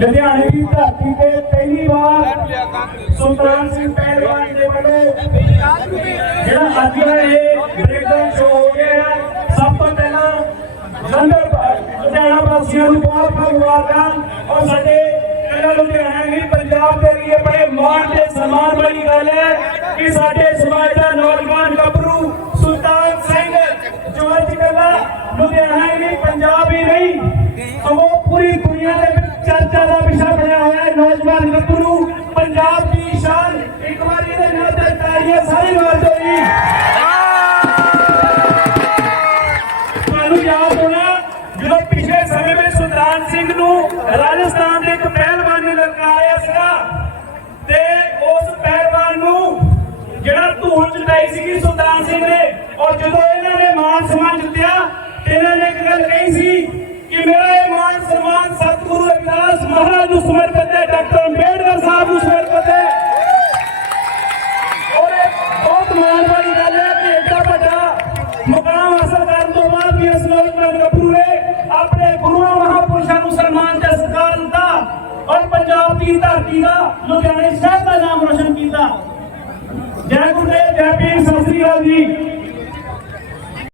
ਲੁਧਿਆਣੇ ਦੀ ਧਰਤੀ ਤੇ ਪਹਿਲੀ ਵਾਰ ਸੁਲਤਾਨ ਸਿੰਘ ਪਹਿਲਵਾਨ ਦੇ ਵੱਲੋਂ ਜਿਹੜਾ ਅੱਜ ਦਾ ਇਹ ਬ੍ਰੇਕਡਾਊਨ ਸ਼ੋ ਹੋ ਗਿਆ ਹੈ, ਸਭ ਤੋਂ ਪਹਿਲਾਂ ਜਲੰਧਰ ਲੁਧਿਆਣਾ ਵਾਸੀਆਂ ਨੂੰ ਬਹੁਤ ਬਹੁਤ ਮੁਬਾਰਕਾਂ ਔਰ ਸਾਡੇ ਇਹਨਾਂ ਲੁਧਿਆਣਾ ਹੀ ਪੰਜਾਬ ਦੇ ਲਈ ਇਹ ਬੜੇ ਮਾਣ ਤੇ ਸਨਮਾਨ ਵਾਲੀ ਗੱਲ ਹੈ ਕਿ ਸਾਡੇ ਸਮਾਜ ਦਾ ਨੌਜਵਾਨ ਗੱਭਰੂ ਸੁਲਤਾਨ ਸਿੰਘ ਜੋ ਅੱਜ ਕੱਲ੍ਹ ਲੁਧਿਆਣਾ ਹੀ ਨਹੀਂ ਪੰਜਾਬ ਹੈ ਗੱਭਰੂ ਪੰਜਾਬ ਦੀ ਸ਼ਾਨ ਇੱਕ ਵਾਰੀ ਇਹਦੇ ਨਾਲ ਤੇ ਤਾੜੀਆਂ ਸਾਰੀ ਮਾਰ ਦਿਓ ਜੀ ਤੁਹਾਨੂੰ ਯਾਦ ਹੋਣਾ, ਜਦੋਂ ਪਿਛਲੇ ਸਮੇਂ ਵਿੱਚ ਸੁਲਤਾਨ ਸਿੰਘ ਨੂੰ ਰਾਜਸਥਾਨ ਦੇ ਇੱਕ ਪਹਿਲਵਾਨ ਨੇ ਲਲਕਾਰਿਆ ਸੀਗਾ, ਤੇ ਉਸ ਪਹਿਲਵਾਨ ਨੂੰ ਜਿਹੜਾ ਧੂਲ ਚਟਾਈ ਸੀਗੀ ਸੁਲਤਾਨ ਸਿੰਘ ਨੇ, ਔਰ ਜਦੋਂ ਇਹਨਾਂ ਨੇ ਮਾਨ ਸਨਮਾਨ ਜਿੱਤਿਆ, ਤੇ ਇਹਨਾਂ ਨੇ ਇੱਕ ਗੱਲ ਕਹੀ ਸੀ ਕਿ ਮੇਰਾ ਇਹ ਮਾਨ ਸਨਮਾਨ ਸਤਿਗੁਰੂ ਅਰਦਾਸ ਮਹਾਰਾਜ ਨੂੰ ਸਮਰਪਿਤ ਹੈ, ਡਾਕਟਰ ਅੰਬੇਡਕਰ ਸਾਹਿਬ ਨੂੰ ਸਮਰਪਿਤ ਹੈ ਔਰ ਇਹ ਬਹੁਤ ਮਾਣ ਵਾਲੀ ਗੱਲ ਹੈ ਕਿ ਏਡਾ ਵੱਡਾ ਮੁਕਾਮ ਹਾਸਲ ਕਰਨ ਤੋਂ ਬਾਅਦ ਵੀ ਇਸ ਨੌਜਵਾਨ ਗੱਭਰੂ ਨੇ ਆਪਣੇ ਗੁਰੂਆਂ ਮਹਾਪੁਰਸ਼ਾਂ ਨੂੰ ਸਨਮਾਨ ਤੇ ਸਤਿਕਾਰ ਦਿੱਤਾ। ਔਰ ਪੰਜਾਬ ਦੀ ਧਰਤੀ ਦਾ, ਲੁਧਿਆਣੇ ਸ਼ਹਿਰ ਦਾ ਨਾਮ ਰੋਸ਼ਨ ਕੀਤਾ। ਜੈ ਗੁਰਦੇਵ, ਜੈ ਪੀਰ ਸਤਿ ਸ੍ਰੀ ਅਕਾਲ ਜੀ।